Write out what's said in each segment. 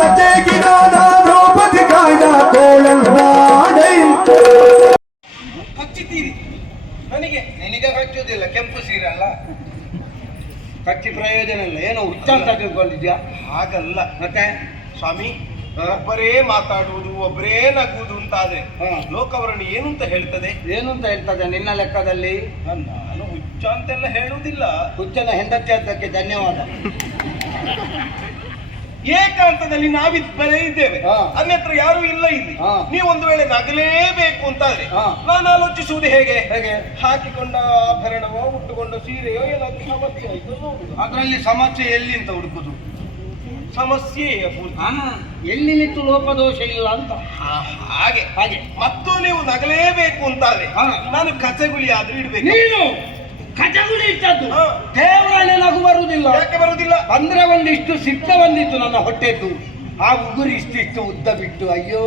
ಲತೆಗಿರಾದ ದ್ರೌಪದಿ ಕಾಯ್ದ ಕೋಳಲ್ನಾಡೈ. ಹಚ್ಚಿದ್ದೀರಿ ನನಗೆ ನಿನಗೆ ಹಚ್ಚುವುದಿಲ್ಲ, ಕೆಂಪು ಸೀರೆ ಅಲ್ಲ, ಕಚ್ಚಿ ಪ್ರಯೋಜನ ಇಲ್ಲ. ಏನೋ ಹುಚ್ಚ ಅಂತ ತಿಳ್ಕೊಂಡಿದ್ಯಾ? ಹಾಗಲ್ಲ. ಮತ್ತೆ ಸ್ವಾಮಿ, ಒಬ್ಬರೇ ಮಾತಾಡುವುದು ಒಬ್ಬರೇ ನಗುವುದು ಅಂತಾದ್ರೆ ಲೋಕವರನ್ನು ಏನು ಅಂತ ಹೇಳ್ತದೆ? ಏನು ಅಂತ ಹೇಳ್ತದೆ ನಿನ್ನ ಲೆಕ್ಕದಲ್ಲಿ? ನಾನು ಹುಚ್ಚ ಅಂತೆಲ್ಲ ಹೇಳುವುದಿಲ್ಲ. ಹುಚ್ಚನ ಹೆಂಡತಿ ಅದಕ್ಕೆ ಧನ್ಯವಾದ. ಏಕಾಂತದಲ್ಲಿ ನಾವಿಬ್ಬರೇ ಇದ್ದೇವೆ, ಅನ್ಯತ್ರ ಯಾರು ಇಲ್ಲ ಇಲ್ಲಿ. ನೀವು ಒಂದು ವೇಳೆ ನಗಲೇಬೇಕು ಅಂತಾದ್ರೆ ನಾನು ಆಲೋಚಿಸುವುದು ಹೇಗೆ? ಹಾಕಿಕೊಂಡ ಆಭರಣವೋ ಉಟ್ಟುಕೊಂಡ ಸೀರೆಯೋ ಏನಾದ್ರೂ ಸಮಸ್ಯೆ ಆಯ್ತು ನೋಡುದು. ಅದರಲ್ಲಿ ಸಮಸ್ಯೆ ಎಲ್ಲಿ ಅಂತ ಹುಡುಕುದು? ಸಮಸ್ಯೆ ಎಲ್ಲಿ ನಿಂತು ಲೋಪದೋಷ ಇಲ್ಲ ಅಂತ. ಹಾಗೆ ಹಾಗೆ ಮತ್ತು ನೀವು ನಗಲೇಬೇಕು ಅಂತಾದ್ರೆ ನಾನು ಕಚಗುಳಿ ಆದ್ರೂ ಇಡ್ಬೇಕು. ನೀನು ಕಚಗುಳಿ ಇಟ್ಟದ್ದು ದೇವರೇ ನಗು ಬರುವುದಿಲ್ಲ. ಯಾಕೆ ಬರುವುದಿಲ್ಲ ಅಂದ್ರೆ ಒಂದಿಷ್ಟು ಸಿಕ್ಕ ಬಂದಿತ್ತು ನನ್ನ ಹೊಟ್ಟೆದ್ದು. ಆ ಉಗುರು ಇಷ್ಟಿಷ್ಟು ಉದ್ದ ಬಿಟ್ಟು ಅಯ್ಯೋ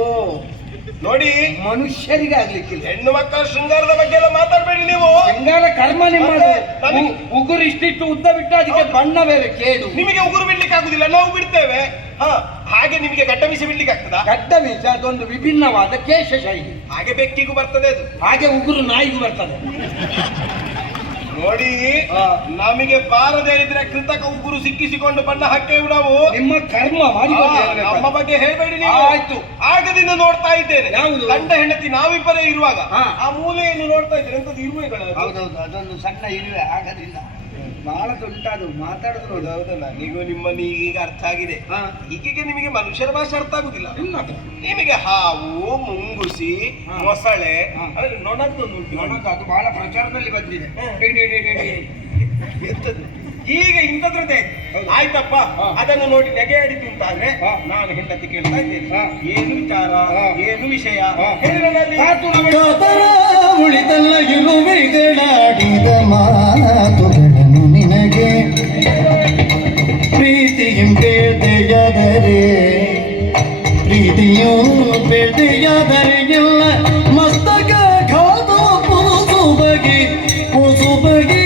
ನೋಡಿ, ಮನುಷ್ಯರಿಗೆ ಆಗ್ಲಿಕ್ಕಿಲ್ಲ. ಹೆಣ್ಣು ಮಕ್ಕಳ ಶೃಂಗಾರದ ಬಗ್ಗೆ ಎಲ್ಲ ಮಾತಾಡಬೇಡಿ ನೀವು. ಶೃಂಗಾರ ಕರ್ಮ ನಿಮ್ಮದು. ಉಗುರು ಇಷ್ಟಿಷ್ಟು ಉದ್ದ ಬಿಟ್ಟು ಅದಕ್ಕೆ ಬಣ್ಣ ಬೇರೆ ಕೇಳು. ನಿಮಗೆ ಉಗುರು ಬಿಡ್ಲಿಕ್ಕೆ ಆಗುದಿಲ್ಲ, ನಾವು ಬಿಡ್ತೇವೆ. ಹಾಗೆ ನಿಮಗೆ ಗಡ್ಡ ಮೀಸೆ ಬಿಡ್ಲಿಕ್ಕೆ ಆಗ್ತದ? ಗಡ್ಡ ಮೀಸೆ ಅದೊಂದು ವಿಭಿನ್ನವಾದ ಕೇಶ ಶೈಲಿ. ಹಾಗೆ ಬೆಕ್ಕಿಗೂ ಬರ್ತದೆ ಅದು, ಹಾಗೆ ಉಗುರು ನಾಯಿಗೂ ಬರ್ತದೆ. ನೋಡಿ, ನಮಗೆ ಬಾರದೆ ಇದ್ರೆ ಕೃತಕ ಉಗುರು ಸಿಕ್ಕಿಸಿಕೊಂಡು ಬಣ್ಣ ಹಾಕೇವು ನಾವು. ನಿಮ್ಮ ಕರ್ಮ ನಮ್ಮ ಬಗ್ಗೆ ಹೇಳ್ಬೇಡಿ ನೀವು. ಆಯ್ತು, ಆಗದಿಂದ ನೋಡ್ತಾ ಇದ್ದೇನೆ. ಗಂಡ ಹೆಂಡತಿ ನಾವಿಬ್ಬರೇ ಇರುವಾಗ ಆ ಮೂಲೆಯನ್ನು ನೋಡ್ತಾ ಇದ್ದೇನೆ. ಎಂತದ್ದು ಇರುವೆಗಳು? ಹೌದೌದು, ಅದೊಂದು ಸಣ್ಣ ಇರುವೆ. ಆಗದಿಲ್ಲ, ಬಹಳ ದೊಡ್ಡದು. ಮಾತಾಡುದು ನೋಡಿ. ಹೌದಲ್ಲ, ನೀವು ನಿಮ್ಮನ್ನು ಈಗ ಅರ್ಥ ಆಗಿದೆ. ಈಗೀಗ ನಿಮಗೆ ಮನುಷ್ಯರ ಭಾಷೆ ಅರ್ಥ ಆಗುದಿಲ್ಲ. ನಿಮಗೆ ಹಾವು, ಮುಂಗುಸಿ, ಮೊಸಳೆ, ನೊಣದ್ದೊಂದು ಉಂಟು. ನೊಣದ್ದು ಅದು ಬಹಳ ಪ್ರಚಾರದಲ್ಲಿ ಬಂದಿದೆ. ಈಗ ಇಂಥದ್ರದ್ದೇ ಆಯ್ತಪ್ಪ. ಅದನ್ನು ನೋಡಿ ನೆಗೆಯಾಡಿತು ಅಂತಾದ್ರೆ ನಾನು ಹೆಂಡತಿ ಕೇಳ್ತಾ ಇದ್ದೇನೆ, ಏನು ವಿಚಾರ, ಏನು ವಿಷಯ ಉಳಿತಲ್ಲ ಇರುವೆಗಳಾಡಿದ ಮಾತುಗಳನ್ನು ನಿನಗೆ ಪ್ರೀತಿಯು ಬೇದೆಯಾದರೆ, ಪ್ರೀತಿಯು ಬೇದೆಯಾದರೆ ಎಲ್ಲ ಮಸ್ತಕ ಖಾದು ಕೂಸು ಬಗೆ ಕೂಸು ಬಗೆ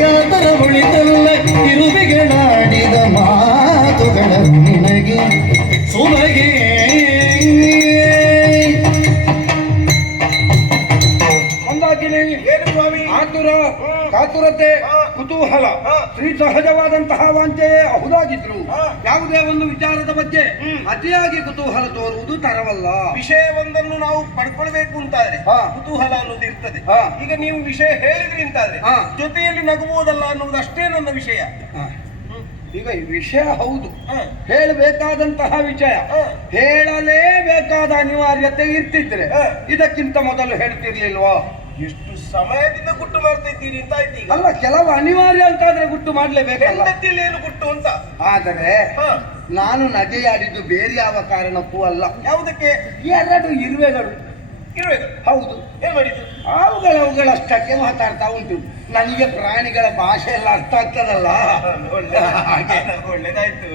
ಕಾತರ ಉಳಿತಲ್ಲ ಇರುವೆಗಳಾಡಿದ ಮಾತುಗಳನ್ನು ನಿನಗೆ ಸುಬಗೆ. ಆತುರ, ಕಾತುರತೆ, ಕುತೂಹಲ ಶ್ರೀ ಸಹಜವಾದಂತಹ ವಾಂಚೆಯೇ ಅಹುದಾಗಿದ್ರು. ಯಾವುದೇ ಒಂದು ವಿಚಾರದ ಬಗ್ಗೆ ಅತಿಯಾಗಿ ಕುತೂಹಲ ತೋರುವುದು ತರವಲ್ಲ. ವಿಷಯವೊಂದನ್ನು ನಾವು ಪಡ್ಕೊಳ್ಬೇಕು ಅಂತಾದ್ರೆ ಕುತೂಹಲ ಅನ್ನೋದು ಇರ್ತದೆ. ಈಗ ನೀವು ವಿಷಯ ಹೇಳಿದ್ರಿ ಅಂತಾದ್ರೆ ಜೊತೆಯಲ್ಲಿ ನಗುವುದಲ್ಲ ಅನ್ನುವುದು ಅಷ್ಟೇ ನನ್ನ ವಿಷಯ. ಈಗ ಈ ವಿಷಯ ಹೌದು, ಹೇಳಬೇಕಾದಂತಹ ವಿಷಯ, ಹೇಳಲೇಬೇಕಾದ ಅನಿವಾರ್ಯತೆ ಇರ್ತಿದ್ರೆ ಇದಕ್ಕಿಂತ ಮೊದಲು ಹೇಳ್ತಿರ್ಲಿಲ್ವಾ? ಎಷ್ಟು ಸಮಯದಿಂದ ಗುಟ್ಟು ಮಾಡ್ತಾ ಇದ್ದೀರಿ ಅಂತ ಆಯ್ತು. ಈಗ ಅಲ್ಲ, ಕೆಲವು ಅನಿವಾರ್ಯ ಅಂತಾದ್ರೆ ಗುಟ್ಟು ಮಾಡ್ಲೇಬೇಕಲ್ಲ. ಏನು ಗುಟ್ಟು ಅಂತ. ಆದರೆ ನಾನು ನಗೆಯಾಡಿದ್ದು ಬೇರೆ ಯಾವ ಕಾರಣಕ್ಕೂ ಅಲ್ಲ. ಯಾವುದಕ್ಕೆ? ಎರಡು ಇರುವೆಗಳು. ಇರುವೆಗಳು? ಹೌದು. ಏನ್ ಮಾಡಿದ್ದು? ಅವುಗಳಷ್ಟಕ್ಕೆ ಮಾತಾಡ್ತಾ ಉಂಟು. ನನಗೆ ಪ್ರಾಣಿಗಳ ಭಾಷೆ ಎಲ್ಲ ಅರ್ಥ ಆಗ್ತದಲ್ಲ. ಒಳ್ಳೇದಾಯ್ತು.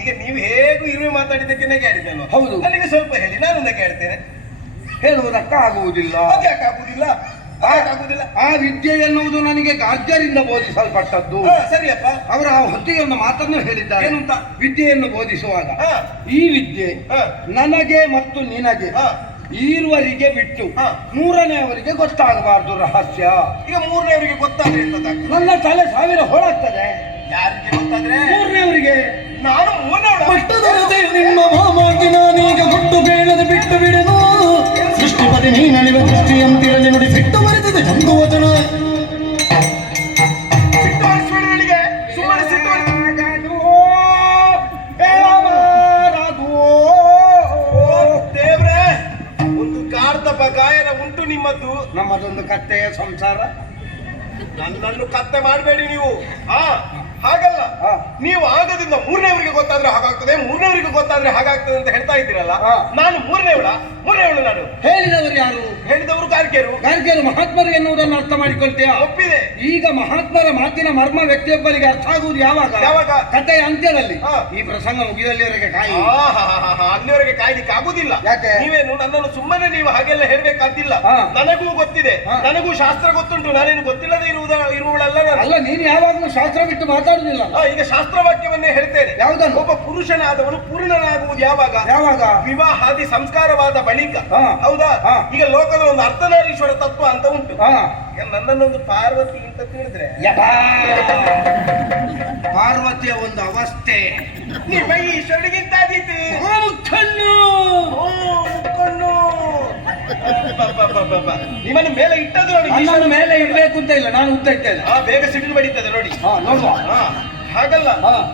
ಈಗ ನೀವು ಹೇಗೂ ಇರುವೆ ಮಾತಾಡಿದ್ದಕ್ಕೆ ನಗೆ ಆಡಿದ್ದಲ್ವ? ಹೌದು. ನನಗೆ ಸ್ವಲ್ಪ ಹೇಳಿ, ನಾನು ನಗೆ ಆಡ್ತೇನೆ. ಹೇಳುವುದಕ್ಕಾಗುವುದಿಲ್ಲ. ಯಾಕೆ ಆಗುವುದಿಲ್ಲ? ಆ ವಿದ್ಯೆ ಎನ್ನುವುದು ನನಗೆ ಗಾರ್ಜರಿಂದ ಬೋಧಿಸಲ್ಪಟ್ಟದ್ದು. ಸರಿಯಪ್ಪ. ಅವರ ಹೊತ್ತಿಗೆ ಒಂದು ಮಾತನ್ನು ಹೇಳಿದ್ದಾರೆ. ಏನಂತ? ವಿದ್ಯೆಯನ್ನು ಬೋಧಿಸುವಾಗ ಈ ವಿದ್ಯೆ ನನಗೆ ಮತ್ತು ನಿನಗೆ ಈರುವರಿಗೆ ಬಿಟ್ಟು ಮೂರನೆಯವರಿಗೆ ಗೊತ್ತಾಗಬಾರ್ದು ರಹಸ್ಯ. ಈಗ ಮೂರನೆಯವರಿಗೆ ಗೊತ್ತಾದ್ರೆ ನನ್ನ ತಲೆ 1000 ಹೋಳಾಗ್ತದೆ. ಯಾರಿಗೆ ಗೊತ್ತಾದ್ರೆ? ಮೂರನೆಯವರಿಗೆ. ನಾನು ಮೂರನೇ ನಿಮ್ಮ ಮಾಮಾಗಿ ನಾನೀಗ ಹುಟ್ಟು ಬೇಳದ ಬಿಟ್ಟು ಬಿಡೆನು. ಸೃಷ್ಟಿಪತಿ ನೀನಳಿವ ದೃಷ್ಟಿಯಂತಿರಲಿ ನುಡಿ ಸಿಟ್ಟು ಮರೆತದೆ ಚಂದು ವಚನ. ದೇವ್ರೆ, ಒಂದು ಗಾರ್ಧಪ ಗಾಯನ ಉಂಟು ನಿಮ್ಮದ್ದು. ನಮ್ಮದೊಂದು ಕತ್ತೆಯ ಸಂಸಾರ. ನನ್ನನ್ನು ಕತ್ತೆ ಮಾಡಬೇಡಿ ನೀವು. ಹಾಗಲ್ಲ, ನೀವು ಆಗದಿಂದ ಮೂರನೇವರಿಗೆ ಗೊತ್ತಾದ್ರೆ ಹಾಗಾಗ್ತದೆ, ಮೂರನೇವರಿಗೆ ಗೊತ್ತಾದ್ರೆ ಹಾಗಾಗ್ತದೆ ಅಂತ ಹೇಳ್ತಾ ಇದ್ದೀರಲ್ಲ. ನಾನು ಮೂರನೇವಳ, ಮೂರನೇವಳು ನಾನು. ಹೇಳಿದವರು ಯಾರು? ಹೇಳಿದವರು ಗಾರ್ಗ್ಯರು. ಗಾರ್ಗ್ಯರು ಮಹಾತ್ಮರು ಎನ್ನುವುದನ್ನು ಅರ್ಥ ಮಾಡಿಕೊಳ್ತೀಯಾ? ಒಪ್ಪಿದೆ. ಈಗ ಮಹಾತ್ಮರ ಮಾತಿನ ಮರ್ಮ ವ್ಯಕ್ತಿಯೊಬ್ಬರಿಗೆ ಅರ್ಥ ಆಗುವುದು ಯಾವಾಗ? ಕಥೆಯ ಅಂತ್ಯದಲ್ಲಿ. ಈ ಪ್ರಸಂಗ ಮುಗಿಯುವಲ್ಲಿವರೆಗೆ ಕಾಯಿ. ಅಲ್ಲಿವರೆಗೆ ಕಾಯ್ಲಿಕ್ಕೆ ಆಗುದಿಲ್ಲ. ಯಾಕೆ? ನೀವೇನು ನನ್ನನ್ನು ಸುಮ್ಮನೆ ನೀವು ಹಾಗೆಲ್ಲ ಹೇಳ್ಬೇಕಾದಿಲ್ಲ. ನನಗೂ ಗೊತ್ತಿದೆ, ನನಗೂ ಶಾಸ್ತ್ರ ಗೊತ್ತುಂಟು. ನಾನೇನು ಗೊತ್ತಿಲ್ಲದೆ ಇರುವುಳಲ್ಲ ನಾನು. ಅಲ್ಲ, ನೀನು ಯಾವಾಗಲೂ ಶಾಸ್ತ್ರ ಬಿಟ್ಟು ಮಾತಾಡುದಿಲ್ಲ. ಈಗ ಶಾಸ್ತ್ರ ವಾಕ್ಯವನ್ನೇ ಹೇಳ್ತೇನೆ. ಯಾವುದನ್ನು? ಒಬ್ಬ ಪುರುಷನಾದವನು ಪೂರ್ಣನಾಗುವುದು ಯಾವಾಗ? ಯಾವಾಗ? ವಿವಾಹಾದಿ ಸಂಸ್ಕಾರವಾದ ಬಳಿಕ. ಹೌದಾ? ಈಗ ಲೋಕದ ಒಂದು ಅರ್ಧನಾರೀಶ್ವರ ತತ್ವ ಅಂತ ಉಂಟು. ನನ್ನನ್ನೊಂದು ಪಾರ್ವತಿ ಅಂತ ತಿಳಿದ್ರೆ ಪಾರ್ವತಿಯ ಒಂದು ಅವಸ್ಥೆ ನಿಮ್ಮ ಈಶ್ವರಿಗಿಂತ ಆದೀತು. ನಿಮ್ಮನ್ನು ಮೇಲೆ ಇಟ್ಟದ್ದು ನೋಡಿ. ನನ್ನನ್ನು ಮೇಲೆ ಇಡಬೇಕು ಅಂತ ಇಲ್ಲ, ನಾನು ಉದ್ದ ಇದ್ದೇನೆ. ಬೇಗ ಸಿಡಿಲು ಬಡಿತದೆ ನೋಡಿ. ನೋಡುವ. ಹಾಗಲ್ಲ,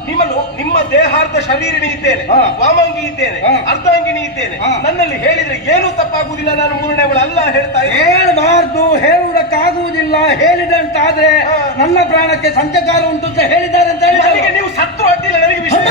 ನಿಮ್ಮನ್ನು ನಿಮ್ಮ ದೇಹಾರ್ಧ ಶರೀರಿಣಿ ಇದ್ದೇನೆ, ವಾಮಾಂಗಿ ಇದ್ದೇನೆ, ಅರ್ಧಾಂಗಿನಿ ಇದ್ದೇನೆ. ನನ್ನಲ್ಲಿ ಹೇಳಿದ್ರೆ ಏನೂ ತಪ್ಪಾಗುವುದಿಲ್ಲ. ನಾನು ಮೂರನೇವಳು ಅಲ್ಲ ಹೇಳ್ತಾ ಹೇಳಬಾರ್ದು, ಹೇಳುವುದಕ್ಕಾಗುವುದಿಲ್ಲ. ಹೇಳಿದಂತಾದ್ರೆ ನನ್ನ ಪ್ರಾಣಕ್ಕೆ ಸಂಚಕಾರ ಉಂಟು ಅಂತ ಹೇಳಿದ್ದಾರೆ ಅಂತ ಹೇಳಿ ನನಗೆ ನೀವು ಸತ್ರು ಅಡ್ಡಿಲ್ಲ. ನನಗೆ ವಿಷಯ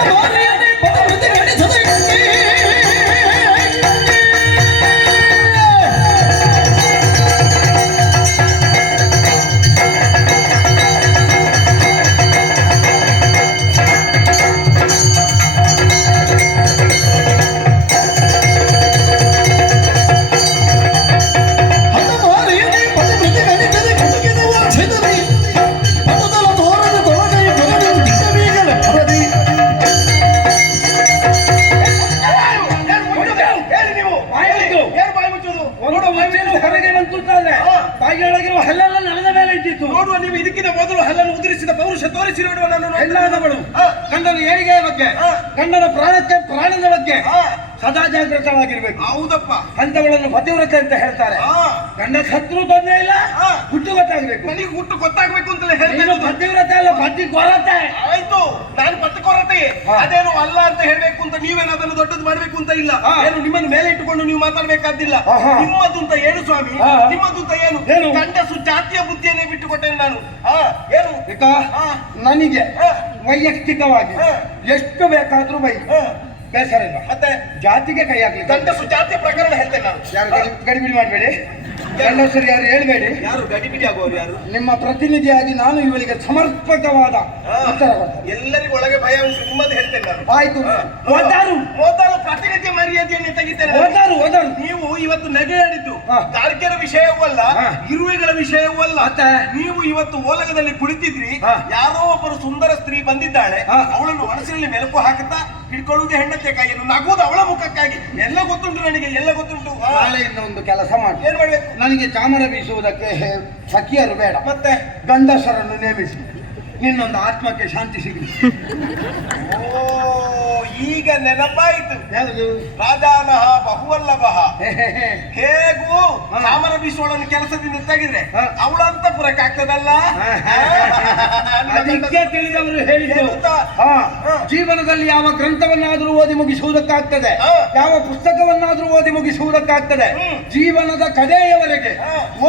ಹಲ್ಲೆಲ್ಲ ನಡೆದ ಮೇಲೆ ಇದ್ದಿತ್ತು. ನೋಡುವ, ನೀವು ಇದಕ್ಕಿಂತ ಮೊದಲು ಹಲ್ಲನ್ನು ಉದುರಿಸಿದ ಪೌರುಷ ತೋರಿಸಿ ನೋಡುವ. ನಾನು ಹೆಣ್ಣಾದವಳು ಗಂಡನ ಏಳಿಗೆಯ ಬಗ್ಗೆ, ಗಂಡನ ಪ್ರಾಣಕ್ಕೆ ಪ್ರಾಣದ ಬಗ್ಗೆ ಸದಾ ಜಾಗೃತವಾಗಿರ್ಬೇಕು. ಹೌದಪ್ಪ. ಅಂತವಳನ್ನು ಪತಿವ್ರತೆ ಅಂತ ಹೇಳ್ತಾರೆ. ಗಂಡ ಸತ್ರು ತೊಂದರೆ ಇಲ್ಲ, ಹುಟ್ಟು ಗೊತ್ತಾಗ್ಬೇಕು. ನನಗೆ ಹುಟ್ಟು ಗೊತ್ತಾಗ್ಬೇಕು ಅಂತಲೇ ಹೇಳ್ತೇನೆ. ಪತಿವ್ರತೆ ಅಲ್ಲ, ಪತಿ ಕೊರತೆ. ಆಯ್ತು, ನಾನು ಪತಿ ಕೊರತೆ ಅದೇನು ಅಲ್ಲ ಅಂತ ಹೇಳ್ಬೇಕು ಅಂತ ನೀವೇನು ಅದನ್ನು ದೊಡ್ಡದು ಮಾಡ್ಬೇಕು ಅಂತ ಇಲ್ಲ. ಏನು ನಿಮ್ಮನ್ನು ಮೇಲೆ ಇಟ್ಟುಕೊಂಡು ನೀವು ಮಾತಾಡ್ಬೇಕಾದಿಲ್ಲ. ನಿಮ್ಮದು ಅಂತ ಏನು ಸ್ವಾಮಿ? ನಿಮ್ಮದು ಅಂತ ಏನು? ಗಂಡಸು ಜಾತಿಯ ಬುದ್ಧಿಯನ್ನೇ ಬಿಟ್ಟುಕೊಟ್ಟೆ ನಾನು. ಏನು ನನಗೆ ವೈಯಕ್ತಿಕವಾಗಿ ಎಷ್ಟು ಬೇಕಾದ್ರೂ ಬೈ, ಬೇಸರ ಇಲ್ಲ. ಮತ್ತೆ ಜಾತಿಗೆ ಕೈ ಹಾಕ್ಲಿ. ಗಂಡಸು ಜಾತಿಯ ಪ್ರಕರಣ ಹೇಳ್ತೇನೆ ನಾನು. ಯಾರು ಗಡಿಬಿಡಿ ಮಾಡಬೇಡಿ, ಗಂಡಸರು ಯಾರು ಹೇಳ್ಬೇಡಿ. ಯಾರು ಗಡಿಬಿಡಿ ಆಗುವವರು ಯಾರು? ನಿಮ್ಮ ಪ್ರತಿನಿಧಿಯಾಗಿ ನಾನು ಇವಳಿಗೆ ಸಮರ್ಪಕವಾದ ಉತ್ತರ ಕೊಡ್ತೇನೆ. ಎಲ್ಲರಿಗೂ ಒಳಗೆ ಭಯ ಉಂಟು, ನಿಮ್ಮದು ಹೇಳ್ತೇನೆ ನಾನು. ಆಯ್ತು. ಮೊದಲು ಪ್ರತಿನಿಧಿ ಮರ್ಯಾದೆಯನ್ನು ತೆಗಿತೇನೆ. ನೀವು ಇವತ್ತು ನಗೆಯಾಡಿದ್ದು ಗಾರ್ಗ್ಯರ ವಿಷಯವೂ ಅಲ್ಲ, ಇರುವೆಗಳ ವಿಷಯವೂ ಅಲ್ಲ. ನೀವು ಇವತ್ತು ಓಲಗದಲ್ಲಿ ಕುಳಿತಿದ್ರಿ, ಯಾರೋ ಒಬ್ಬರು ಸುಂದರ ಸ್ತ್ರೀ ಬಂದಿದ್ದಾಳೆ, ಅವಳನ್ನು ಮನಸ್ಸಿನಲ್ಲಿ ಮೆಲುಕು ಹಾಕುತ್ತಾ ಹಿಡ್ಕೊಳ್ಳುವುದೇ ಹೆಂಡತಿಯ ಕೈಯನ್ನು, ನಗುವುದು ಅವಳ ಮುಖಕ್ಕಾಗಿ. ಎಲ್ಲ ಗೊತ್ತುಂಟು ನನಗೆ, ಎಲ್ಲ ಗೊತ್ತುಂಟು. ನಾಳೆಯಿಂದ ಒಂದು ಕೆಲಸ ಮಾಡಿ. ಏನ್ ಮಾಡ್ಬೇಕು? ನನಗೆ ಚಾಮರ ಬೀಸುವುದಕ್ಕೆ ಸಖಿಯರು ಬೇಡ, ಮತ್ತೆ ಗಂಡಸರನ್ನು ನೇಮಿಸಿ ನಿನ್ನೊಂದು ಆತ್ಮಕ್ಕೆ ಶಾಂತಿ ಸಿಗಲಿ. ಈಗ ನೆನಪಾಯಿತು. ಯಾವುದು? ರಾಜಾನಹ ಬಹುವಲ್ಲಭ. ಹೇಗೂ ಚಾಮರ ಬೀಸುವಳನ್ನು ಕೆಲಸದಿಂದ ತೆಗೆದ್ರೆ ಅವಳ ಅಂತಪುರಕ್ಕೆ ಆಗ್ತದಲ್ಲ. ಅದಕ್ಕೆ ತಿಳಿದವರು ಹೇಳಿದ್ರು, ಜೀವನದಲ್ಲಿ ಯಾವ ಗ್ರಂಥವನ್ನಾದ್ರೂ ಓದಿ ಮುಗಿಸುವುದಕ್ಕಾಗ್ತದೆ, ಯಾವ ಪುಸ್ತಕವನ್ನಾದ್ರೂ ಓದಿ ಮುಗಿಸುವುದಕ್ಕಾಗ್ತದೆ. ಜೀವನದ ಕಡೆಯವರೆಗೆ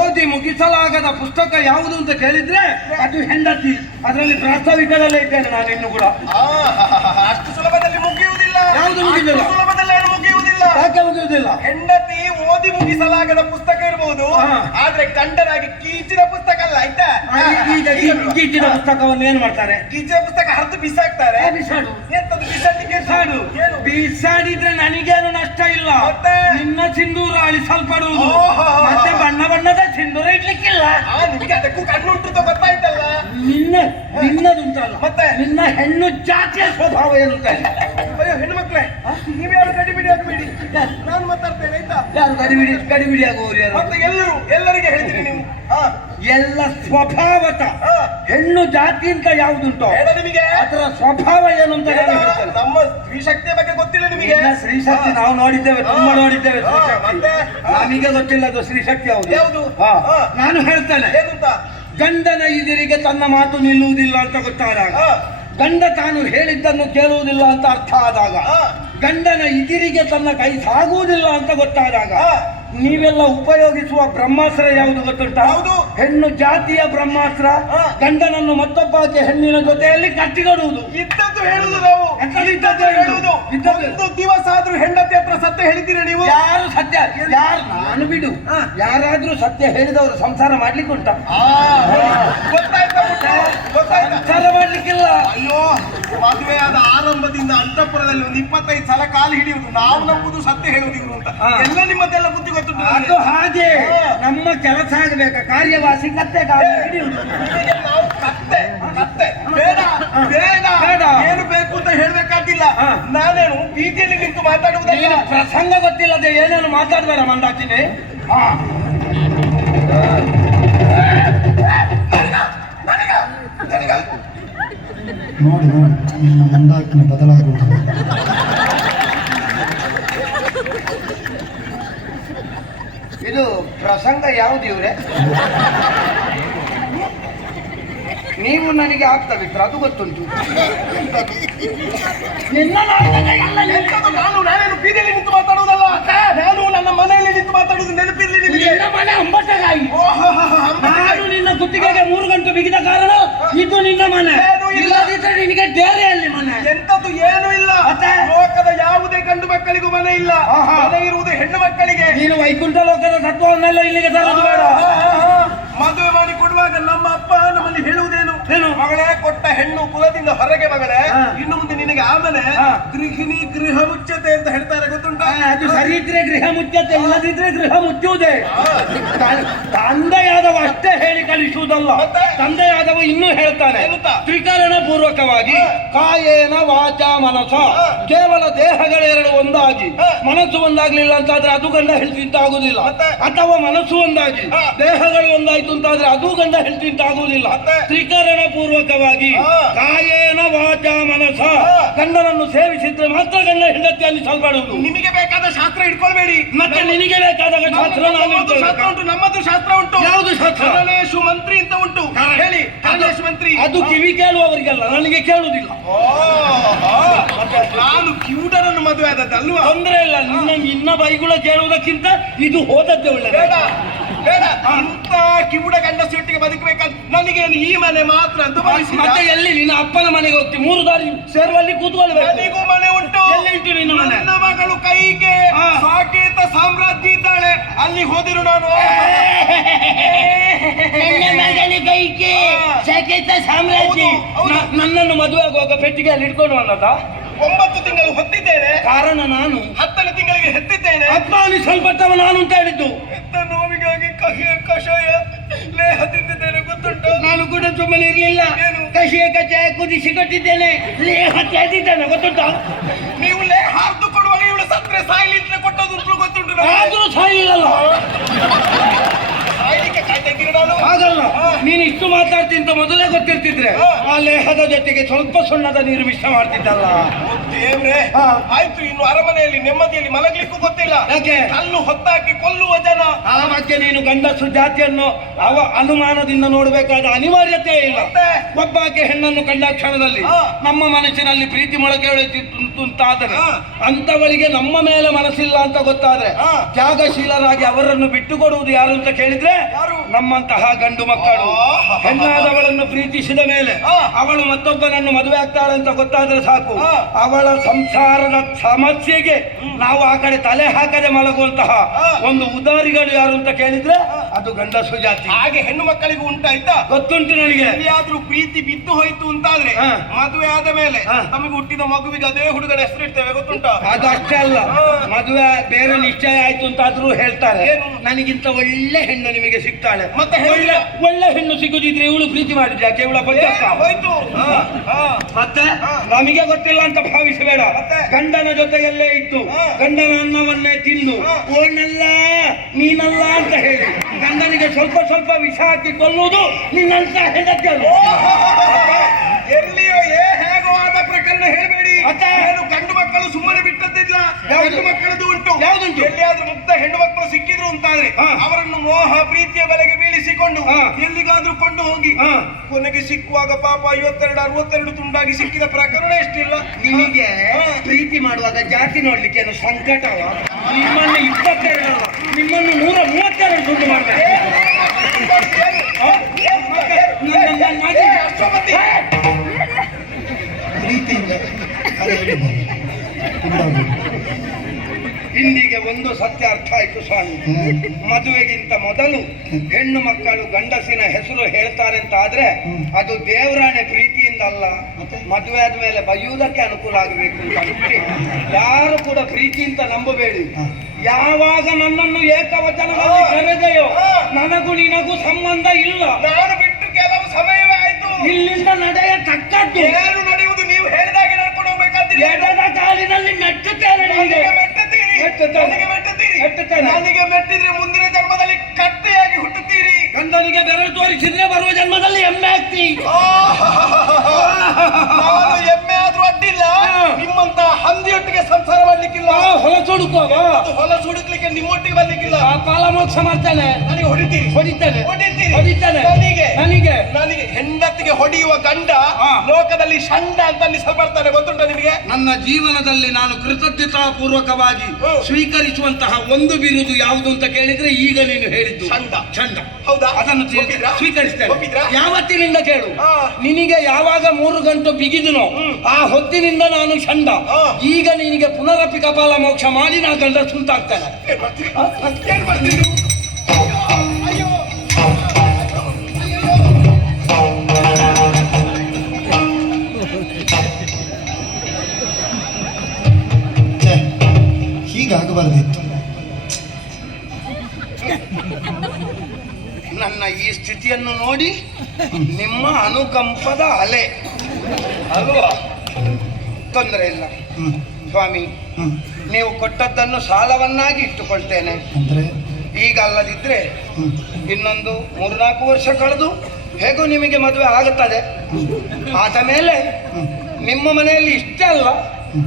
ಓದಿ ಮುಗಿಸಲಾಗದ ಪುಸ್ತಕ ಯಾವುದು ಅಂತ ಕೇಳಿದ್ರೆ ಅದು ಹೆಂಡತಿ. ಅದರಲ್ಲಿ ಪ್ರಾಸ್ತಾವಿಕದಲ್ಲೇ ಇದ್ದೇನೆ ನಾನು ಇನ್ನು ಕೂಡ. ಅಷ್ಟು ಸುಲಭದಲ್ಲಿ ಮುಗಿಯುವುದಿಲ್ಲ. ಯಾವುದು ಮುಗಿಯುವುದಿಲ್ಲ? ಸುಲಭದಲ್ಲಿ ಮುಗಿಯುವುದಿಲ್ಲ. ಯಾಕೆ ಮುಗಿಯುವುದಿಲ್ಲ? ಹೆಂಡತಿ ಓದಿ ಮುಗಿಸಲಾಗದ ಪುಸ್ತಕ ಇರಬಹುದು, ಆದ್ರೆ ಗಂಡನಾಗಿ ಕೀಚಿದ ಪುಸ್ತಕ ಅಲ್ಲ. ಆಯ್ತಾ? ಕೀಚಿದ ಪುಸ್ತಕವನ್ನು ಏನ್ ಮಾಡ್ತಾರೆ? ಕೀಚಿದ ಪುಸ್ತಕ ಹರಿದು ಬಿಸಾಕ್ತಾರೆ. ಬಿಸಾಡು. ಎಂತದ್ದು ಬಿಸಾಡಿಗೆ? ಸಾಡು. ಬಿಸಾಡಿದ್ರೆ ನನಗೇನು ನಷ್ಟ ಇಲ್ಲ. ನಿನ್ನ ಸಿಂಧೂರ ಅಳಿಸಲ್ಪಡುವುದು, ಮತ್ತೆ ಬಣ್ಣ ಬಣ್ಣದ ಸಿಂಧೂರ ಇಡ್ಲಿಕ್ಕಿಲ್ಲ. ನಿಮಗೆ ಅದಕ್ಕೂ ಕಣ್ಣುಂಟು ಗೊತ್ತಾಯ್ತಲ್ಲ. ನಿನ್ನದುಂಟಲ್ಲ, ಮತ್ತೆ ನಿನ್ನ ಹೆಣ್ಣು ಜಾತಿಯ ಸ್ವಭಾವ ಏನುಂಟ? ಅಯ್ಯೋ ಹೆಣ್ಣು ಮಕ್ಕಳೇ, ನೀವು ಯಾರು ಗಡಿಬಿಡಿ ಆಗಬೇಡಿ, ನಾನು ಮಾತಾಡ್ತೇನೆ. ಆಯ್ತಾ? ಯಾರು ಗಡಿಬಿಡಿ ಆಗುವವರು ಯಾರು? ಮತ್ತೆ ಎಲ್ಲರಿಗೆ ಹೇಳ್ತೀರಿ ನೀವು. ಎಲ್ಲ ಸ್ವಭಾವತ ಹೆಣ್ಣು ಜಾತಿ ಅಂತ ಯಾವುದುಂಟೋ ನಿಮಗೆ ಅದರ ಸ್ವಭಾವ ಏನು ಅಂತ ನಮ್ಮ ಸ್ತ್ರೀಶಕ್ತಿಯ ಬಗ್ಗೆ ಗೊತ್ತಿಲ್ಲ ನಿಮಗೆ. ಸ್ತ್ರೀಶಕ್ತಿ ನಾವು ನೋಡಿದ್ದೇವೆ, ತುಂಬಾ ನೋಡಿದ್ದೇವೆ. ನಮಗೆ ಗೊತ್ತಿಲ್ಲ ಅದು ಸ್ತ್ರೀಶಕ್ತಿ ಯಾವುದು. ನಾನು ಹೇಳ್ತೇನೆ, ಗಂಡನ ಎದುರಿಗೆ ತನ್ನ ಮಾತು ನಿಲ್ಲುವುದಿಲ್ಲ ಅಂತ ಗೊತ್ತಾದಾಗ, ಗಂಡ ತಾನು ಹೇಳಿದ್ದನ್ನು ಕೇಳುವುದಿಲ್ಲ ಅಂತ ಅರ್ಥ ಆದಾಗ, ಗಂಡನ ಎದುರಿಗೆ ತನ್ನ ಕೈ ಸಾಗುವುದಿಲ್ಲ ಅಂತ ಗೊತ್ತಾದಾಗ, ನೀವೆಲ್ಲ ಉಪಯೋಗಿಸುವ ಬ್ರಹ್ಮಾಸ್ತ್ರ ಯಾವುದು ಗೊತ್ತುಂಟ? ಹೆಣ್ಣು ಜಾತಿಯ ಬ್ರಹ್ಮಾಸ್ತ್ರ ಗಂಡನನ್ನು ಮತ್ತೊಬ್ಬಾಕೆ ಹೆಣ್ಣಿನ ಜೊತೆಯಲ್ಲಿ ಕಟ್ಟಿಕೊಡುವುದು. ಇದ್ದದ್ದು ಹೇಳುದು ನಾವು, ಇದ್ದದ್ದು ಹೇಳುವುದು. ಒಂದು ದಿವಸ ಆದ್ರೂ ಹೆಂಡತಿ ಹತ್ರ ಸತ್ಯ ಹೇಳಿದ್ದೀರಾ ನೀವು? ಯಾರು ಸತ್ಯ? ಯಾರು? ನಾನು ಬಿಡು, ಯಾರಾದ್ರೂ ಸತ್ಯ ಹೇಳಿದವರು ಸಂಸಾರ ಮಾಡ್ಲಿಕ್ಕೆ ಉಂಟಾ? ಗೊತ್ತಾಯ್ತಾ? ಸಂಸಾರ ಮಾಡ್ಲಿಕ್ಕಿಲ್ಲ. ಅಯ್ಯೋ, ಮದುವೆಯಾದ ಆರಂಭದಿಂದ ಅಂತಃಪುರದಲ್ಲಿ ಒಂದು 25 ಸಲ ಕಾಲು ಹಿಡಿಯುವುದು, ನಾವು ನಂಬುದು ಸತ್ಯ ಹೇಳುವುದು ಇವರು ಅಂತ. ಎಲ್ಲ ನಿಮ್ಮದೆಲ್ಲ ಬುದ್ಧಿ ಗೊತ್ತುಂಟು. ಅದು ಹಾಗೆ ನಮ್ಮ ಕೆಲಸ ಆಗಬೇಕ, ಕಾರ್ಯವಾಸಿ ಕತ್ತೆ ಕಾಲು ಹಿಡಿಯುವುದು. ನಾವು ಕತ್ತೆ ಕತ್ತೆ ಬೇಡ ಬೇಡ ಬೇಡ ಏನು ಬೇಕು ಅಂತ ಹೇಳ್ಬೇಕಾಗಿಲ್ಲ. ನಾನೇನು ಬೀದಿಯಲ್ಲಿ ನಿಂತು ಮಾತಾಡುವುದಲ್ಲ. ಪ್ರಸಂಗ ಗೊತ್ತಿಲ್ಲದೆ ಏನೇನು ಮಾತಾಡ್ಬೇಡ ಮಂದಾಚಿನಿ. ನೋಡಿ ನಿಮ್ಮ ಮಂದಾಕಿನ ಬದಲಾಗುವುದು. ಇದು ಪ್ರಸಂಗ ಯಾವುದು ಇವ್ರೆ? ನೀವು ನನಗೆ ಆಗ್ತವಿತ್ರ ಅದು ಗೊತ್ತುಂಟು. ನಿನ್ನ ನಾನೇನು ಬೀದಿಯಲ್ಲಿ ನಿಂತು ಮಾತಾಡುವುದಲ್ಲ, ನಾನು ನನ್ನ ಮನೆಯಲ್ಲಿ ನಿಂತು ಮಾತಾಡುವುದು. ನೆನಪಿರ್ಲಿ ನಿಮಗೆ. ಮನೆ ಅಂಬಟಗಾಯಿ. ನಾನು ನಿನ್ನ ಕುತ್ತಿಗೆಗೆ 3 ಗಂಟೆ ಬಿಗಿದ ಕಾರಣ ಇದು ನಿನ್ನ ಮನೆ. ಇಲ್ಲದಿದ್ದರೆ ನಿನಗೆ ಡೇರೆಯಲ್ಲಿ ಮನೆ. ಎಂತದ್ದು ಏನೂ ಇಲ್ಲ. ಲೋಕದ ಯಾವುದೇ ಗಂಡು ಮಕ್ಕಳಿಗೂ ಮನೆ ಇಲ್ಲ, ಮನೆ ಇರುವುದು ಹೆಣ್ಣು ಮಕ್ಕಳಿಗೆ. ನೀನು ವೈಕುಂಠ ಲೋಕದ ತತ್ವವನ್ನೆಲ್ಲ ಇಲ್ಲಿಗೆ ತರೋದು ಬೇಡ. ಮದುವೆ ಮಾಡಿ ಕೊಡುವಾಗ ನಮ್ಮ ಅಪ್ಪ ನಮ್ಮಲ್ಲಿ ಹೇಳುವುದೇನು? ಮಗಳೇ, ಕೊಟ್ಟ ಹೆಣ್ಣು ಕುಲದಿಂದ ಹೊರಗೆ ಮಗಳೇ, ಇನ್ನು ಮುಂದೆ ನಿನಗೆ ಆಮೇಲೆ ಗೃಹಿಣಿ ಗೃಹ ಮುಚ್ಚತೆ ಅಂತ ಹೇಳ್ತಾರೆ, ಗೊತ್ತುಂಟ? ಅದು ಸರಿ ಇದ್ರೆ ಗೃಹ ಮುಚ್ಚತೆ, ಇಲ್ಲದಿದ್ರೆ ಗೃಹ ಮುಚ್ಚುವುದೇ. ತಂದೆಯಾದವ ಅಷ್ಟೇ ಹೇಳಿ ಕಳಿಸುವುದಲ್ಲ, ತಂದೆಯಾದವ ಇನ್ನೂ ಹೇಳ್ತಾನೆ ತ್ರಿಕರಣ ಪೂರ್ವಕವಾಗಿ ಕಾಯೇನ ವಾಚ ಮನಸ, ಕೇವಲ ದೇಹಗಳೆರಡು ಒಂದಾಗಿ ಮನಸ್ಸು ಒಂದಾಗ್ಲಿಲ್ಲ ಅಂತಾದ್ರೆ ಅದು ಗಂಡ ಹೆಂಡತಿ ಆಗುದಿಲ್ಲ. ಅಥವಾ ಮನಸ್ಸು ಒಂದಾಗಿ ದೇಹಗಳು ಒಂದಾಯ್ತು ಅಂತಾದ್ರೆ ಅದು ಗಂಡ ಹೆಂಡತಿ ಆಗುವುದಿಲ್ಲ. ತ್ರಿಕರಣ ಪೂರ್ವಕವಾಗಿ ಕಾಯೇನ ವಾಚ ಮನಸ, ಗಂಡನನ್ನು ಸೇವಿಸಿದ್ರೆ ಮಾತ್ರ ಗಂಡ ಹೆಂಡತಿ ಅನ್ನಿಸಲ್ಬಾಡುವುದು. ನಿಮಗೆ ಬೇಕಾದ ಶಾಸ್ತ್ರ ಇಟ್ಕೊಳ್ಬೇಡಿ. ಮತ್ತೆ ನಿನಗೆ ಬೇಕಾದ ಶಾಸ್ತ್ರ ಶಾಸ್ತ್ರ ಉಂಟು, ನಮ್ಮದು ಶಾಸ್ತ್ರ ಉಂಟು. ಯಾವುದು ಶಾಸ್ತ್ರ? ಕರಣೇಶು ಮಂತ್ರಿ ಅಂತ ಉಂಟು. ಹೇಳಿ, ಕರಣೇಶು ಮಂತ್ರಿ. ಅದು ಕಿವಿ ಕೇಳುವವರಿಗೆಲ್ಲ, ನನಗೆ ಕೇಳುವುದಿಲ್ಲ. ನಾನು ಕಿವುಡರನ್ನು ಮದುವೆ ಆದದ್ದಲ್ವಾ? ತೊಂದರೆ ಇಲ್ಲ, ನಿನ್ನ ಬೈಗುಳ ಕೇಳುವುದಕ್ಕಿಂತ ಇದು ಹೋದದ್ದೇ ಒಳ್ಳೆ. ಬೇಡ ಬೇಡ, ಇಂತ ಕಿವುಡ ಗಂಡಸೊಟ್ಟಿಗೆ ಬದುಕಬೇಕಾದ ನನಗೇನು ಈ ಮನೆ ಮಾತ್ರ ಅಂತ ಭಾವಿಸಿ. ಮತ್ತೆ ಎಲ್ಲಿ ನಿನ್ನ ಅಪ್ಪನ ಮನೆಗೆ ಹೋಗ್ತಿ? 3 ದಾರಿ ಸೇರುವಲ್ಲಿ ಕೂತ್ಕೊಳ್ಬೇಕು. ನನಗೂ ಮನೆ ಉಂಟು. ಎಲ್ಲಿ ಉಂಟು ನಿನ್ನ ಮನೆ? ನನ್ನ ಮಗಳು ಕೈಗೆ ಸಾಕೇತ ಸಾಮ್ರಾಜ್ಯ ಇದ್ದಾಳೆ, ಅಲ್ಲಿ ಹೋದಿರು ನಾನು. ನನ್ನ ಮಗನ ಕೈಗೆ ಸಾಕೇತ ಸಾಮ್ರಾಜ್ಯ. ನನ್ನನ್ನು ಮದುವೆ ಆಗುವಾಗ ಪೆಟ್ಟಿಗೆ ಅಲ್ಲಿ ಇಟ್ಕೊಂಡು ಬಂದದ. 9 ತಿಂಗಳು ಹೊತ್ತಿದ್ದೇನೆ, ಕಾರಣ ನಾನು 10ನೇ ತಿಂಗಳಿಗೆ ಹೆತ್ತಿದ್ದೇನೆ. ಅಪ್ಪ ಅನಿಸಲ್ಪಟ್ಟವ ನಾನು ಅಂತ ಹೇಳಿದ್ದು. ಹೆತ್ತ ನೋವಿಗಾಗಿ ಕಹಿಯ ಕಷಾಯ ಲೇಹ ತಿಂದಿದ್ದೇನೆ, ಗೊತ್ತುಂಟು? ನಾನು ಕೂಡ ಸುಮ್ಮನೆ ಇರ್ಲಿಲ್ಲ. ಕಷಾಯ ಕಷಾಯ ಕುದಿಸಿ ಕಟ್ಟಿದ್ದೇನೆ, ಲೇಹ ತೆಗೆದಿದ್ದೇನೆ, ಗೊತ್ತುಂಟಾ? ನೀವು ಲೇಹ ಹರಿದು ಕೊಡುವಾಗ ಇವಳು ಸತ್ರೆ ಸಾಯಿಲಿ ಅಂತ ಕೊಟ್ಟದ್ದು ಗೊತ್ತುಂಟು. ಆದ್ರೂ ಸಾಯಿಲ್ಲಲ್ಲ, ಸಾಯ್ಲಿಕ್ಕೆ ಕಾಯ್ತಾ ಇದ್ದೀರಿ ನಾನು. ಹಾಗಲ್ಲ, ನೀನು ಇಷ್ಟು ಮಾತಾಡ್ತಿಂತ ಮೊದಲೇ ಗೊತ್ತಿರ್ತಿದ್ರೆ ಆ ಲೇಹದ ಜೊತೆಗೆ ಸ್ವಲ್ಪ ಸುಣ್ಣದ ನೀರು ಮಿಶ್ರ ಮಾಡ್ತಿದ್ದಲ್ಲ. ದೇವ್ರೆ, ಆಯ್ತು, ಇನ್ನು ಅರಮನೆಯಲ್ಲಿ ನೆಮ್ಮದಿಯಲ್ಲಿ ಮಲಗ್ಲಿಕ್ಕೂ ಗೊತ್ತಿಲ್ಲ. ಯಾಕೆ? ಕಲ್ಲು ಹೊತ್ತಾಕಿ ಕೊಲ್ಲುವ ಜನ. ಆ ಬಗ್ಗೆ ನೀನು ಗಂಡಸು ಜಾತಿಯನ್ನು ಅನುಮಾನದಿಂದ ನೋಡಬೇಕಾದ ಅನಿವಾರ್ಯತೆ ಇಲ್ಲ. ಒಬ್ಬಾಕೆ ಹೆಣ್ಣನ್ನು ಕಂಡ ಕ್ಷಣದಲ್ಲಿ ನಮ್ಮ ಮನಸ್ಸಿನಲ್ಲಿ ಪ್ರೀತಿ ಮೊಳಕೆ ಅಂತಾದರೆ ಅಂತವಳಿಗೆ ನಮ್ಮ ಮೇಲೆ ಮನಸ್ಸಿಲ್ಲ ಅಂತ ಗೊತ್ತಾದ್ರೆ ತ್ಯಾಗಶೀಲರಾಗಿ ಅವರನ್ನು ಬಿಟ್ಟು ಕೊಡುವುದು ಯಾರು ಅಂತ ಕೇಳಿದ್ರೆ ನಮ್ಮಂತಹ ಗಂಡು ಮಕ್ಕಳು. ಹೆಣ್ಣಾದವಳನ್ನು ಪ್ರೀತಿಸಿದ ಮೇಲೆ ಅವಳು ಮತ್ತೊಬ್ಬನನ್ನು ಮದುವೆ ಆಗ್ತಾಳೆ ಅಂತ ಗೊತ್ತಾದ್ರೆ ಸಾಕು, ಅವಳ ಸಂಸಾರದ ಸಮಸ್ಯೆಗೆ ನಾವು ಆ ಕಡೆ ತಲೆ ಹಾಕದೆ ಮಲಗುವಂತಹ ಒಂದು ಉದಾರಿಗಳು ಯಾರು ಅಂತ ಕೇಳಿದ್ರೆ ಅದು ಗಂಡಸು ಜಾತಿ. ಹಾಗೆ ಹೆಣ್ಣು ಮಕ್ಕಳಿಗೂ ಉಂಟಾಯ್ತಾ? ಗೊತ್ತುಂಟು ನನಗೆ. ಎಲ್ಲಿಯಾದ್ರೂ ಪ್ರೀತಿ ಬಿದ್ದು ಹೋಯ್ತು ಅಂತಾದ್ರೆ ಮದುವೆ ಆದ ಮೇಲೆ ನಮಗೆ ಹುಟ್ಟಿದ ಮಗುವಿಗೆ ಅದೇ ಹುಡುಗನ ಹೆಸರು ಇಡ್ತೇವೆ, ಗೊತ್ತುಂಟಾ? ಅದು ಅಷ್ಟೇ ಅಲ್ಲ, ಮದುವೆ ಬೇರೆ ನಿಶ್ಚಯ ಆಯ್ತು ಅಂತಾದ್ರೂ ಹೇಳ್ತಾರೆ ನನಗಿಂತ ಒಳ್ಳೆ ಹೆಣ್ಣು ನಿಮಗೆ ಸಿಗ್ತಾಳೆ. ಮತ್ತೆ ಒಳ್ಳೆ ಹೆಣ್ಣು ಸಿಗುದಿದ್ರೆ ಇವಳು ಪ್ರೀತಿ ಮಾಡಿದ್ರೆ ಯಾಕೆ ಇವಳ ಬಗ್ಗೆ ಹೋಯ್ತು. ಮತ್ತೆ ನಮಗೆ ಗೊತ್ತಿಲ್ಲ ಅಂತ ಭಾವಿಸಬೇಡ. ಗಂಡನ ಜೊತೆಯಲ್ಲೇ ಇದ್ದು ಗಂಡನ ಅನ್ನವನ್ನೇ ತಿಂದು ಓಣಲ್ಲ ನೀನಲ್ಲ ಅಂತ ಹೇಳಿ ಗಂಡನಿಗೆ ಸ್ವಲ್ಪ ಸ್ವಲ್ಪ ವಿಷ ಹಾಕಿ ಕೊಲ್ಲುವುದು ನಿನ್ನಂತ ಹೆಂಡತಿಯರು. ಎಲ್ಲಿಯೋ ಹೇಗೋ ಆದ ಪ್ರಕರಣ ಹೇಳಬೇಡಿ. ಗಂಡು ಮಕ್ಕಳು ಸುಮ್ಮನೆ ಬಿಟ್ಟದ್ದಿಲ್ಲ, ಗಂಡು ಮಕ್ಕಳದು ಉಂಟು. ಯಾವ್ದುಂಟು? ಎಲ್ಲಿಯಾದ್ರೂ ಮುಕ್ತ ಹೆಣ್ಣು ಮಕ್ಕಳು ಸಿಕ್ಕಿದ್ರು ಅಂತಾದ್ರೆ ಅವರನ್ನು ಮೋಹ ಪ್ರೀತಿಯ ಬಲೆಗೆ ಬೀಳಿಸಿಕೊಂಡು ಎಲ್ಲಿಗಾದ್ರೂ ಕೊಂಡು ಹೋಗಿ ಕೊನೆಗೆ ಸಿಕ್ಕುವಾಗ ಪಾಪ 52-62 ತುಂಡಾಗಿ ಸಿಕ್ಕಿದ ಪ್ರಕರಣ ಎಷ್ಟಿಲ್ಲ. ನಿಮಗೆ ಪ್ರೀತಿ ಮಾಡುವಾಗ ಜಾತಿ ನೋಡ್ಲಿಕ್ಕೆ ಏನು ಸಂಕಟವ? ನಿಮ್ಮನ್ನು 22 ಅಲ್ಲ, ನಿಮ್ಮನ್ನು 132 ತುಂಡು ಮಾಡ್ಬೇಕು. ಇಂದಿಗೆ ಒಂದು ಸತ್ಯ ಅರ್ಥ ಆಯ್ತು ಸ್ವಾಮಿ. ಮದುವೆಗಿಂತ ಮೊದಲು ಹೆಣ್ಣು ಮಕ್ಕಳು ಗಂಡಸಿನ ಹೆಸರು ಹೇಳ್ತಾರೆ ಅಂತ ಆದ್ರೆ ಅದು ದೇವರಾಣೆ ಪ್ರೀತಿಯಿಂದ ಅಲ್ಲ, ಮದುವೆ ಆದ್ಮೇಲೆ ಬೈಯುವುದಕ್ಕೆ ಅನುಕೂಲ ಆಗಬೇಕು ಅಂತ ಅಷ್ಟೇ. ಯಾರು ಕೂಡ ಪ್ರೀತಿ ಅಂತ ನಂಬಬೇಡಿ. ಯಾವಾಗ ನನ್ನನ್ನು ಏಕವಚನದಲ್ಲಿ ಕರೆದೆಯೋ ನನಗೂ ನಿನಗೂ ಸಂಬಂಧ ಇಲ್ಲ. ನಾನು ಬಿಟ್ಟು ಕೆಲವು ಸಮಯವೇ ಆಯ್ತು. ಇಲ್ಲಿಂದ ನಡೆಯತಕ್ಕದ್ದು ಏನು ನಡೆಯುವುದು ನೀವು ಹೇಳಿದಾಗೆ ನಡ್ಕೊಂಡು ಹೋಗ್ಬೇಕಾದ್ರೆ ಎಡದ ಕಾಲಿನಲ್ಲಿ ಮೆಟ್ಟುತ್ತೇನೆ. ನನಗೆ ಮೆಟ್ಟಿದ್ರೆ ಮುಂದಿನ ಜನ್ಮದಲ್ಲಿ ಕತ್ತೆಯಾಗಿ ಹುಟ್ಟುತ್ತೀರಿ. ಗಂಡನಿಗೆ ಬೆರಳು ತೋರಿಸಿದ್ರೆ ಬರುವ ಜನ್ಮದಲ್ಲಿ ಎಮ್ಮೆ ಆಗ್ತಿ. ನಾನು ಎಮ್ಮೆ ಆದ್ರೂ ಅಡ್ಡಿಲ್ಲ, ನಿಮ್ಮಂತ ಹಂದಿಯೊಟ್ಟಿಗೆ ಸಂಸಾರ ಮಾಡ್ಲಿಕ್ಕಿಲ್ಲ. ಹೊಲ ಸುಡುಕುವಾಗ ಹೊಲ ಸುಡುಕ್ಲಿಕ್ಕೆ ನಿಮ್ಮೊಟ್ಟಿಗೆ ಬರ್ಲಿಕ್ಕಿಲ್ಲ. ಕಾಲ ಮೋಕ್ಷ ಮಾಡ್ತಾನೆ. ನನಗೆ ಹೊಡಿತೀರಿ, ಹೊಡಿತಾನೆ. ನನಗೆ ನನಗೆ ನನಗೆ ಹೆಂಡತಿಗೆ ಹೊಡೆಯುವ ಗಂಡ ಲೋಕದಲ್ಲಿ ಷಂಡ ಅಂತ ಅನ್ನಿಸಲ್ಪಡ್ತಾನೆ. ಗೊತ್ತುಂಟ ನಿಮಗೆ? ನನ್ನ ಜೀವನದಲ್ಲಿ ನಾನು ಕೃತಜ್ಞತಾ ಪೂರ್ವಕವಾಗಿ ಸ್ವೀಕರಿಸುವಂತಹ ಒಂದು ಬಿರುದು ಯಾವುದು ಅಂತ ಕೇಳಿದ್ರೆ ಈಗ ನೀನು ಹೇಳಿದ್ದು ಷಂಡ. ಷಂಡ. ಹೌದಾ? ಅದನ್ನು ಸ್ವೀಕರಿಸ್ತೇನೆ. ಒಪ್ಪಿದ್ರಾ? ಯಾವತ್ತಿನಿಂದ ಕೇಳು, ನಿನಗೆ ಯಾವಾಗ 3 ಗಂಟೆ ಬಿಗಿದನೋ ಆ ಹೊತ್ತಿನಿಂದ ನಾನು ಷಂಡ. ಈಗ ನಿನಗೆ ಪುನರಪಿ ಕಪಾಲ ಮೋಕ್ಷ ಮಾಡಿ ನಾ ಗಂಡ ಸುಂತಾಗ್ತಾನೆ. ಅಯ್ಯೋ ಹೀಗಾಗಬಾರ್ದಿತ್ತು. ನನ್ನ ಈ ಸ್ಥಿತಿಯನ್ನು ನೋಡಿ ನಿಮ್ಮ ಅನುಕಂಪದ ಅಲೆ ಅಲ್ವಾ? ತೊಂದರೆ ಇಲ್ಲ ಸ್ವಾಮಿ, ನೀವು ಕೊಟ್ಟದ್ದನ್ನು ಸಾಲವನ್ನಾಗಿ ಇಟ್ಟುಕೊಳ್ತೇನೆ. ಅಂದ್ರೆ ಈಗ ಅಲ್ಲದಿದ್ರೆ ಇನ್ನೊಂದು 3-4 ವರ್ಷ ಕಳೆದು ಹೇಗೂ ನಿಮಗೆ ಮದುವೆ ಆಗುತ್ತದೆ. ಆದ ಮೇಲೆ ನಿಮ್ಮ ಮನೆಯಲ್ಲಿ ಇಷ್ಟೇ ಅಲ್ಲ,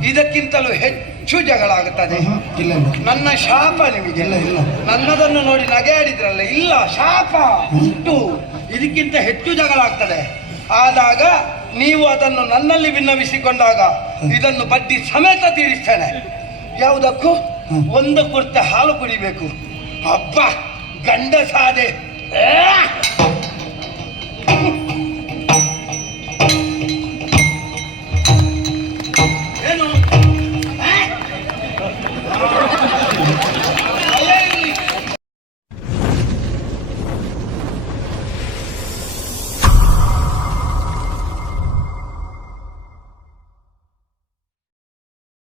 ಇದಕ್ಕಿಂತಲೂ ಹೆಚ್ಚು ಜಗಳ ಆಗುತ್ತದೆ. ಇಲ್ಲ ಇಲ್ಲ ನನ್ನ ಶಾಪ ನಿಮಗೆ. ಇಲ್ಲ. ನನ್ನದನ್ನು ನೋಡಿ ನಗೆ ಆಡಿದ್ರಲ್ಲ, ಇಲ್ಲ ಶಾಪ ಉಂಟು. ಇದಕ್ಕಿಂತ ಹೆಚ್ಚು ಜಗಳ ಆಗ್ತದೆ. ಆದಾಗ ನೀವು ಅದನ್ನು ನನ್ನಲ್ಲಿ ಭಿನ್ನವಿಸಿಕೊಂಡಾಗ ಇದನ್ನು ಬಡ್ಡಿ ಸಮೇತ ತೀರಿಸ್ತೇನೆ. ಯಾವುದಕ್ಕೂ ಒಂದು ಕೊರತೆ ಹಾಲು ಕುಡಿಬೇಕು. ಹಬ್ಬ ಗಂಡ ಸಾದೆ.